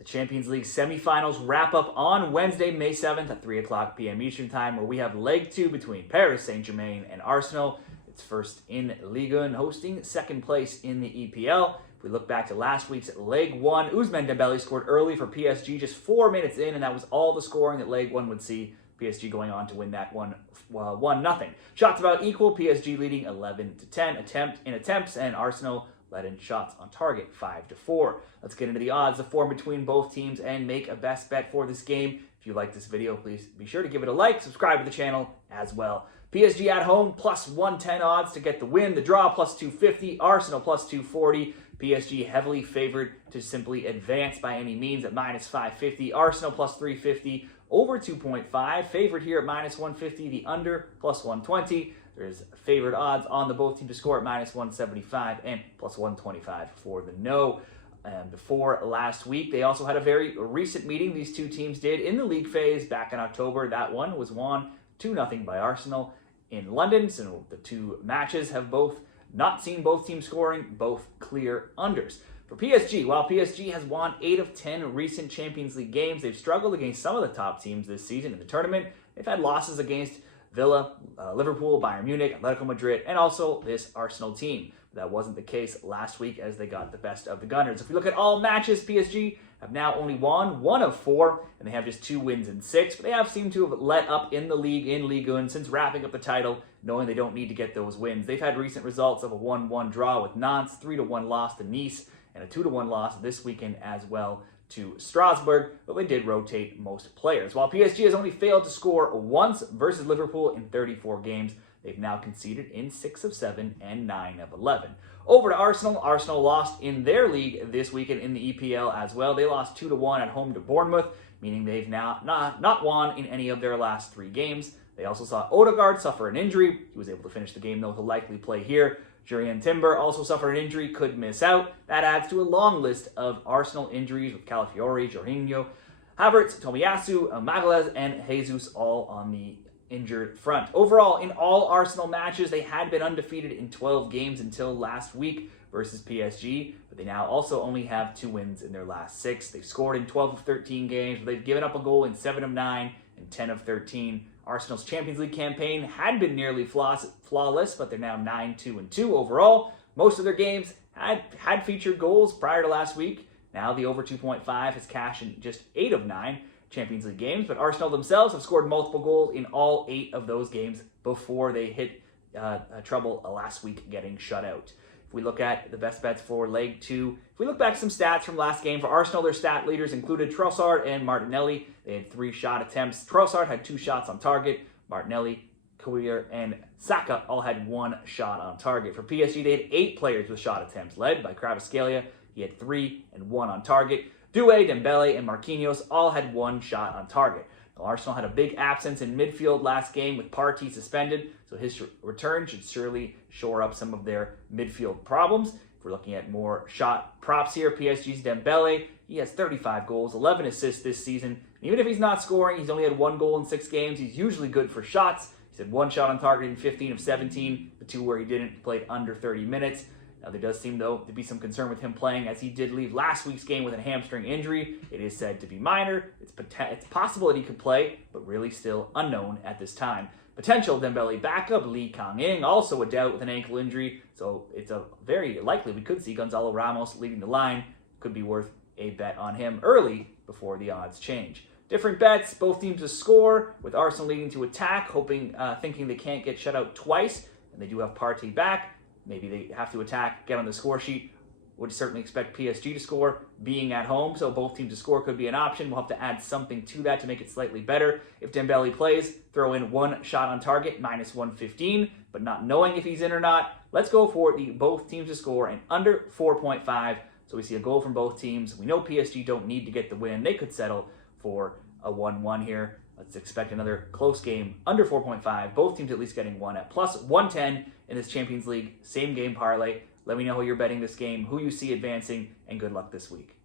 The Champions League Semifinals wrap up on Wednesday, May 7th at 3 o'clock p.m. Eastern Time, where we have Leg 2 between Paris Saint-Germain and Arsenal. It's first in Ligue 1, hosting second place in the EPL. If we look back to last week's Leg 1, Ousmane Dembele scored early for PSG just 4 minutes in, and that was all the scoring that Leg 1 would see. PSG going on to win that one 1-0. Shots about equal, PSG leading 11-10 in attempts, and Arsenal led in shots on target 5-4. Let's get into the odds, the form between both teams, and make a best bet for this game. If you like this video, please be sure to give it a like, subscribe to the channel as well. PSG at home, plus 110 odds to get the win. The draw, plus 250. Arsenal, plus 240. PSG heavily favored to simply advance by any means at minus 550. Arsenal, plus 350. Over 2.5. Favored here at minus 150. The under, plus 120. There's favored odds on the both teams to score at minus 175 and plus 125 for the no. And before last week, they also had a very recent meeting. These two teams did in the league phase back in October. That one was won 2-0 by Arsenal in London. So the two matches have both not seen both teams scoring, both clear unders. For PSG, while PSG has won 8 of 10 recent Champions League games, they've struggled against some of the top teams this season in the tournament. They've had losses against Villa, Liverpool, Bayern Munich, Atletico Madrid, and also this Arsenal team. That wasn't the case last week as they got the best of the Gunners. If we look at all matches, PSG have now only won 1 of 4, and they have just 2 wins in 6. But they have seemed to have let up in the league, in Ligue 1, since wrapping up the title, knowing they don't need to get those wins. They've had recent results of a 1-1 draw with Nantes, 3-1 loss to Nice, and a 2-1 loss this weekend as well to Strasbourg, but they did rotate most players. While PSG has only failed to score once versus Liverpool in 34 games, they've now conceded in 6 of 7 and 9 of 11. Over to Arsenal. Arsenal lost in their league this weekend in the EPL as well. They lost 2-1 at home to Bournemouth, meaning they've now not won in any of their last 3 games. They also saw Odegaard suffer an injury. He was able to finish the game, though he'll likely play here. Jurrien Timber also suffered an injury, could miss out. That adds to a long list of Arsenal injuries with Calafiori, Jorginho, Havertz, Tomiyasu, Magalhaes, and Jesus all on the injured front. Overall, in all Arsenal matches, they had been undefeated in 12 games until last week versus PSG, but they now also only have 2 wins in their last 6. They've scored in 12 of 13 games, but they've given up a goal in 7 of 9 and 10 of 13. Arsenal's Champions League campaign had been nearly flawless, but they're now 9-2-2 overall. Most of their games had featured goals prior to last week. Now the over 2.5 has cashed in just 8 of 9 Champions League games, but Arsenal themselves have scored multiple goals in all 8 of those games before they hit trouble last week getting shut out. If we look at the best bets for Leg 2, if we look back some stats from last game, for Arsenal, their stat leaders included Trossard and Martinelli. They had 3 shot attempts. Trossard had 2 shots on target. Martinelli, Kauir, and Saka all had 1 shot on target. For PSG, they had 8 players with shot attempts, led by Kvaratskhelia. He had 3 and 1 on target. Doué, Dembele, and Marquinhos all had 1 shot on target. Now, Arsenal had a big absence in midfield last game with Partey suspended, so his return should surely shore up some of their midfield problems. If we're looking at more shot props here, PSG's Dembele, he has 35 goals, 11 assists this season. And even if he's not scoring, he's only had 1 goal in 6 games. He's usually good for shots. He's had 1 shot on target in 15 of 17, the 2 where he didn't. He played under 30 minutes. Now, there does seem, though, to be some concern with him playing, as he did leave last week's game with a hamstring injury. It is said to be minor. It's possible that he could play, but really still unknown at this time. Potential Dembele backup, Lee Kang-in, also a doubt with an ankle injury. So it's a very likely we could see Gonzalo Ramos leading the line. Could be worth a bet on him early before the odds change. Different bets, both teams to score, with Arsenal leading to attack, thinking they can't get shut out twice, and they do have Partey back. Maybe they have to attack, get on the score sheet. Would certainly expect PSG to score, being at home, so both teams to score could be an option. We'll have to add something to that to make it slightly better. If Dembele plays, throw in 1 shot on target, minus 115, but not knowing if he's in or not. Let's go for both teams to score and under 4.5, so we see a goal from both teams. We know PSG don't need to get the win. They could settle for a 1-1 here. Let's expect another close game, under 4.5. Both teams at least getting 1 at plus 110 in this Champions League same game parlay. Let me know how you're betting this game, who you see advancing, and good luck this week.